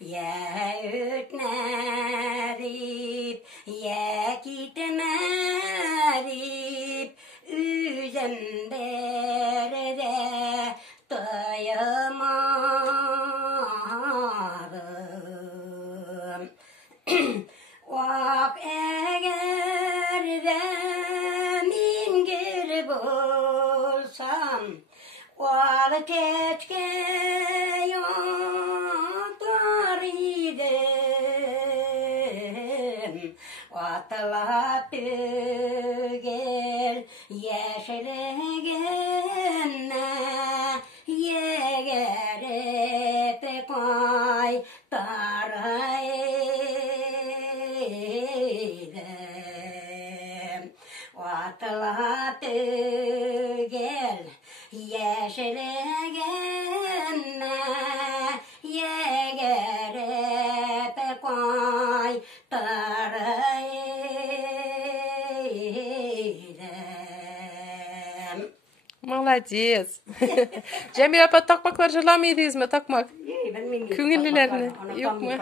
Ya ötnerip, ya gitmerip, üzendere doyamadım. Vak eğer de mingir bulsam, val keçke yoktur idim. Vatla tügel yeşilgenne, yeger et koy taraydım. Vatla tügel yeşilgenne, yeger et koy taraydım. Молодец. Cemile abla takmaklar mı takmak? Ben bilmiyorum. Köngüllerini Ona yok mu? tam